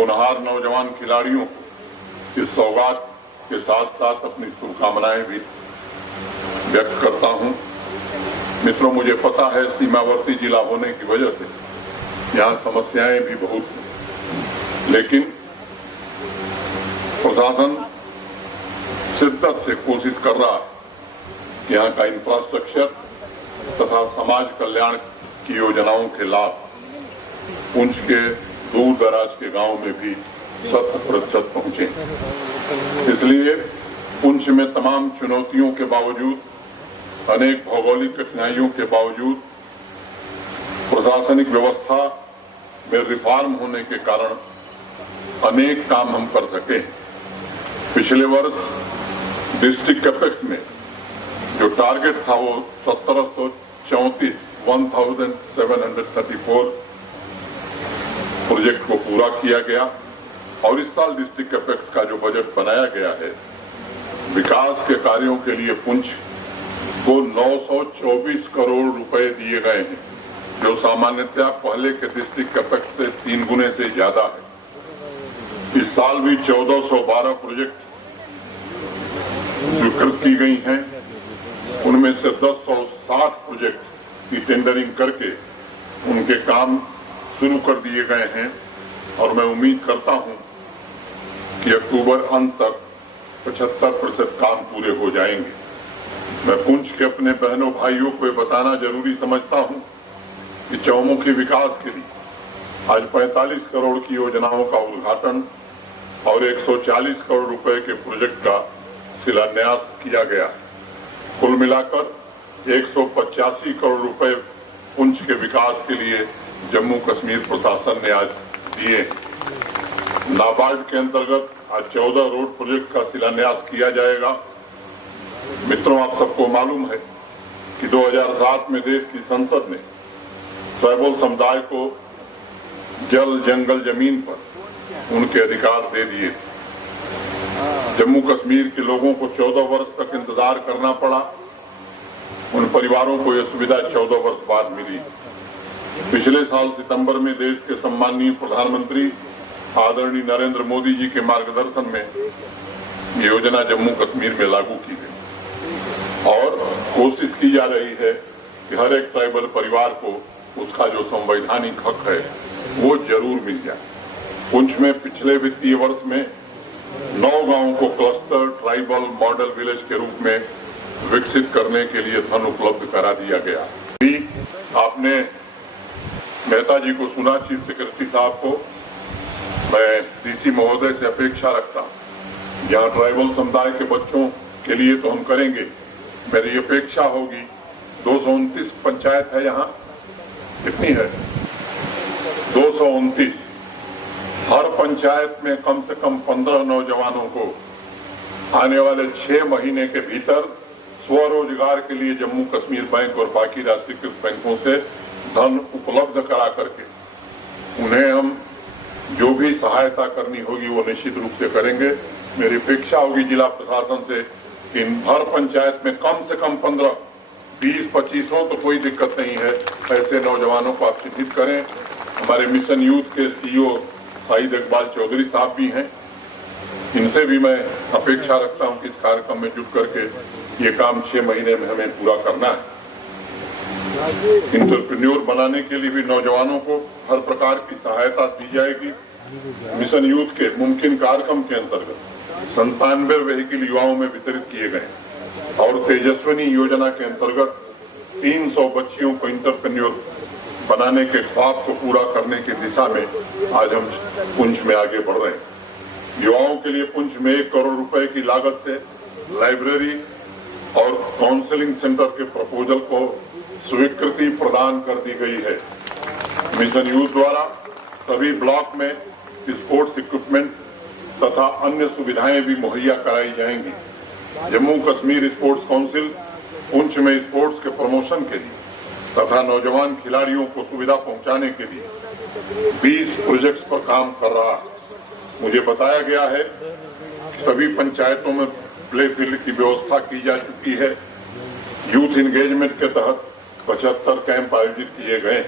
होनहार नौजवान खिलाड़ियों को इस सौगात के साथ साथ अपनी शुभकामनाएं भी व्यक्त करता हूं। मित्रों, मुझे पता है सीमावर्ती जिला होने की वजह से यहाँ समस्याएं भी बहुत हैं, लेकिन प्रशासन शिद्दत से कोशिश कर रहा है कि यहाँ का इंफ्रास्ट्रक्चर तथा समाज कल्याण की योजनाओं के लाभ पुंछ के दूर दराज के गांव में भी 100% पहुंचे। इसलिए पुंछ में तमाम चुनौतियों के बावजूद, अनेक भौगोलिक कठिनाइयों के बावजूद प्रशासनिक व्यवस्था में रिफॉर्म होने के कारण अनेक काम हम कर सके। पिछले वर्ष डिस्ट्रिक्ट कैपेक्स में जो टारगेट था वो 1734 प्रोजेक्ट को पूरा किया गया और इस साल डिस्ट्रिक्ट कैपेक्स का जो बजट बनाया गया है, विकास के कार्यों के लिए पुंछ को 924 करोड़ रुपए दिए गए हैं, जो सामान्यतः पहले के डिस्ट्रिक्ट कैपेक्स से 3 गुने से ज्यादा है। इस साल भी 1412 प्रोजेक्ट स्वीकृत की गई हैं, उनमें से 1060 प्रोजेक्ट की टेंडरिंग करके उनके काम शुरू कर दिए गए हैं और मैं उम्मीद करता हूं कि अक्टूबर अंत तक 75% काम पूरे हो जाएंगे। मैं पुंछ के अपने बहनों भाइयों को बताना जरूरी समझता हूं कि चौमुखी विकास के लिए आज 45 करोड़ की योजनाओं का उद्घाटन और 140 करोड़ रुपए के प्रोजेक्ट का शिलान्यास किया गया। कुल मिलाकर 185 करोड़ रुपए पुंछ के विकास के लिए जम्मू कश्मीर प्रशासन ने आज दिए। नाबार्ड के अंतर्गत आज 14 रोड प्रोजेक्ट का शिलान्यास किया जाएगा। मित्रों, आप सबको मालूम है कि 2007 में देश की संसद ने ट्राइबल समुदाय को जल, जंगल, जमीन पर उनके अधिकार दे दिए। जम्मू कश्मीर के लोगों को 14 वर्ष तक इंतजार करना पड़ा। उन परिवारों को यह सुविधा 14 वर्ष बाद मिली। पिछले साल सितंबर में देश के सम्माननीय प्रधानमंत्री आदरणीय नरेंद्र मोदी जी के मार्गदर्शन में योजना जम्मू कश्मीर में लागू की गई और कोशिश की जा रही है कि हर एक ट्राइबल परिवार को उसका जो संवैधानिक हक है वो जरूर मिल जाए। पुंछ में पिछले वित्तीय वर्ष में 9 गांवों को क्लस्टर ट्राइबल मॉडल विलेज के रूप में विकसित करने के लिए धन उपलब्ध करा दिया गया। आपने मेहता जी को सुना, चीफ सेक्रेटरी साहब को। मैं डीसी महोदय से अपेक्षा रखता हूँ, यहाँ ट्राइबल समुदाय के बच्चों के लिए तो हम करेंगे, मेरी अपेक्षा होगी 229 पंचायत है यहाँ, कितनी है 229। हर पंचायत में कम से कम 15 नौजवानों को आने वाले 6 महीने के भीतर स्वरोजगार के लिए जम्मू कश्मीर बैंक और बाकी राष्ट्रीयकृत बैंकों से धन उपलब्ध करा करके उन्हें हम जो भी सहायता करनी होगी वो निश्चित रूप से करेंगे। मेरी अपेक्षा होगी जिला प्रशासन से कि हर पंचायत में कम से कम 15, 20, 25 हो तो कोई दिक्कत नहीं है, ऐसे नौजवानों को आप चिन्हित करें। हमारे मिशन यूथ के सीईओ शाहिद इकबाल चौधरी साहब भी हैं, इनसे भी मैं अपेक्षा रखता हूं कि इस कार्यक्रम में जुट करके ये काम 6 महीने में हमें पूरा करना है। इंटरप्रेन्योर बनाने के लिए भी नौजवानों को हर प्रकार की सहायता दी जाएगी। मिशन यूथ के मुमकिन कार्यक्रम के अंतर्गत 97 व्हीकल युवाओं में वितरित किए गए और तेजस्विनी योजना के अंतर्गत 300 बच्चियों को इंटरप्रेन्योर बनाने के ख्वाब को पूरा करने की दिशा में आज हम पुंछ में आगे बढ़ रहे हैं। युवाओं के लिए पुंछ में 1 करोड़ रुपए की लागत से लाइब्रेरी और काउंसलिंग सेंटर के प्रपोजल को स्वीकृति प्रदान कर दी गई है। मिशन यूथ द्वारा सभी ब्लॉक में स्पोर्ट्स इक्विपमेंट तथा अन्य सुविधाएं भी मुहैया कराई जाएंगी। जम्मू कश्मीर स्पोर्ट्स काउंसिल पुंछ में स्पोर्ट्स के प्रमोशन के लिए तथा नौजवान खिलाड़ियों को सुविधा पहुंचाने के लिए 20 प्रोजेक्ट्स पर काम कर रहा है। मुझे बताया गया है कि सभी पंचायतों में प्ले फील्ड की व्यवस्था की जा चुकी है। यूथ इंगेजमेंट के तहत 75 कैंप आयोजित किए गए।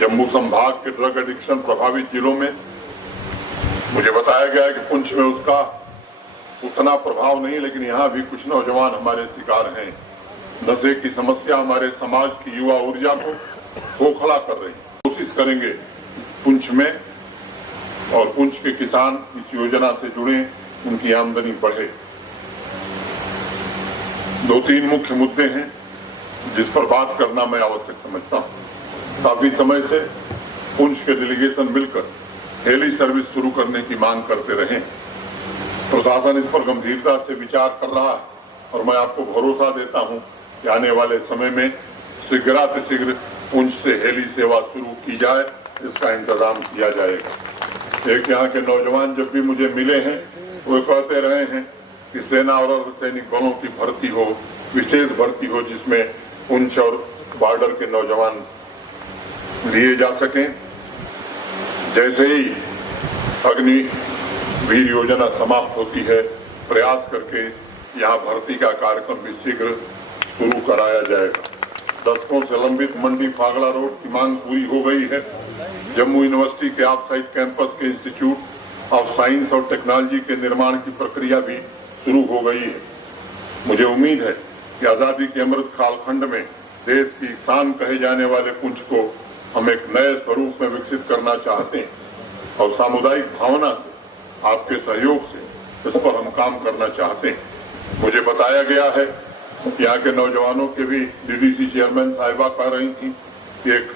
जम्मू संभाग के ड्रग एडिक्शन प्रभावित जिलों में मुझे बताया गया है कि पुंछ में उसका उतना प्रभाव नहीं, लेकिन यहाँ भी कुछ नौजवान हमारे शिकार हैं। नशे की समस्या हमारे समाज की युवा ऊर्जा को खोखला कर रही है। कोशिश करेंगे पुंछ में और पुंछ के किसान इस योजना से जुड़े, उनकी आमदनी बढ़े। 2-3 मुख्य मुद्दे हैं जिस पर बात करना मैं आवश्यक समझता हूँ। काफी समय से पुंछ के डेलीगेशन मिलकर हेली सर्विस शुरू करने की मांग करते रहे। प्रशासन इस पर गंभीरता से विचार कर रहा है और मैं आपको भरोसा देता हूं कि आने वाले समय में शीघ्रातिशीघ्र पुंछ से हेली सेवा शुरू की जाए, इसका इंतजाम किया जाएगा। एक यहाँ के नौजवान जब भी मुझे मिले हैं वो कहते रहे हैं कि सेना और अर्धसैनिक बलों की भर्ती हो, विशेष भर्ती हो, जिसमें पुंछ और बॉर्डर के नौजवान लिए जा सकें। जैसे ही अग्निवीर योजना समाप्त होती है, प्रयास करके यहाँ भर्ती का कार्यक्रम भी शीघ्र शुरू कराया जाएगा। दशकों से लंबित मंडी फागड़ा रोड की मांग पूरी हो गई है। जम्मू यूनिवर्सिटी के ऑफसाइट कैंपस के इंस्टीट्यूट ऑफ साइंस और टेक्नोलॉजी के निर्माण की प्रक्रिया भी शुरू हो गई है। मुझे उम्मीद है कि आजादी के अमृत कालखंड में देश की शान कहे जाने वाले पुंछ को हम एक नए स्वरूप में विकसित करना चाहते हैं और सामुदायिक भावना से, आपके सहयोग से इस पर हम काम करना चाहते हैं। मुझे बताया गया है कि यहाँ के नौजवानों के भी डीडीसी चेयरमैन साहिबा कह रही थी कि एक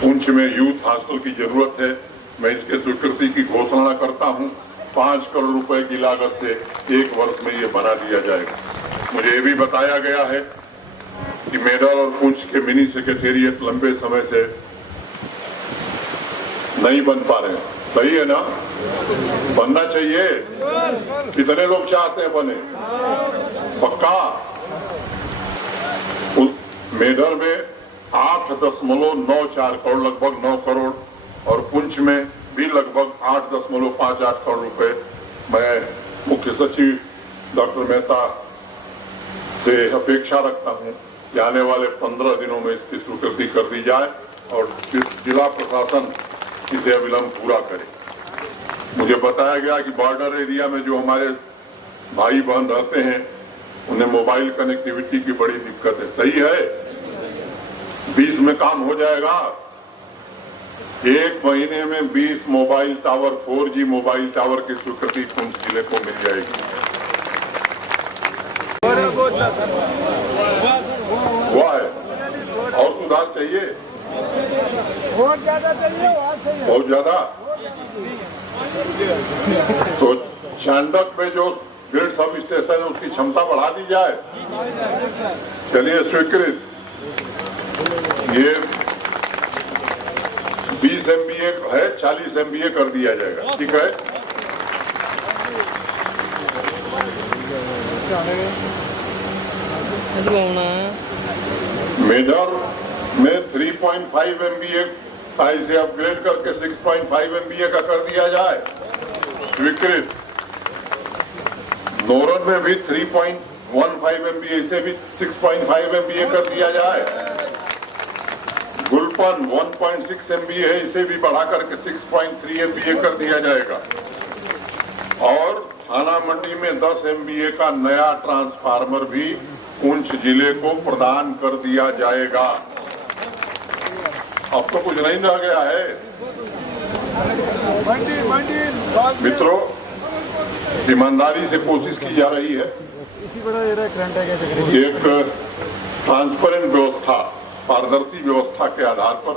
पुंछ में यूथ हॉस्टल की जरूरत है। मैं इसके स्वीकृति की घोषणा करता हूँ। 5 करोड़ रुपए की लागत से 1 वर्ष में ये बना दिया जाएगा। मुझे ये भी बताया गया है कि मेडल और पुंछ के मिनी सेक्रेटेरिएट लंबे समय से नहीं बन पा रहे हैं। सही है ना? बनना चाहिए। कितने लोग चाहते हैं बने? पक्का? उस मेडल में 8.94 करोड़, लगभग 9 करोड़, और पुंछ में भी लगभग 8.58 करोड़ रुपए मैं मुख्य सचिव डॉक्टर मेहता से अपेक्षा रखता हूं कि आने वाले 15 दिनों में इसकी स्वीकृति कर दी जाए और जिला प्रशासन इसे अविलंब पूरा करे। मुझे बताया गया कि बॉर्डर एरिया में जो हमारे भाई बहन रहते हैं उन्हें मोबाइल कनेक्टिविटी की बड़ी दिक्कत है। सही है? 20 में काम हो जाएगा। 1 महीने में 20 mobile tower, 4G mobile tower की स्वीकृति पुंछ जिले को मिल जाएगी। हुआ है और सुधार चाहिए, बहुत ज्यादा चाहिए, बहुत ज्यादा। तो चांडक में जो ग्रिड सब स्टेशन है उसकी क्षमता बढ़ा दी जाए। चलिए स्वीकृत। ये 20 MVA है, 40 MVA कर दिया जाएगा। ठीक है? मेजर में 3.5 MVA का इसे अपग्रेड करके 6.5 MVA का कर दिया जाए। स्वीकृत। नोरन में भी 3.15 MVA, इसे भी 6.5 MVA कर दिया जाए। गुलपन 1.6 MVA है, इसे भी बढ़ा करके 6.3 MVA कर दिया जाएगा। और थाना मंडी में 10 MVA का नया ट्रांसफार्मर भी पुंछ जिले को प्रदान कर दिया जाएगा। अब तो कुछ नहीं रह गया है। मित्रों, ईमानदारी से कोशिश की जा रही है। एक ट्रांसपेरेंट व्यवस्था, पारदर्शी व्यवस्था के आधार पर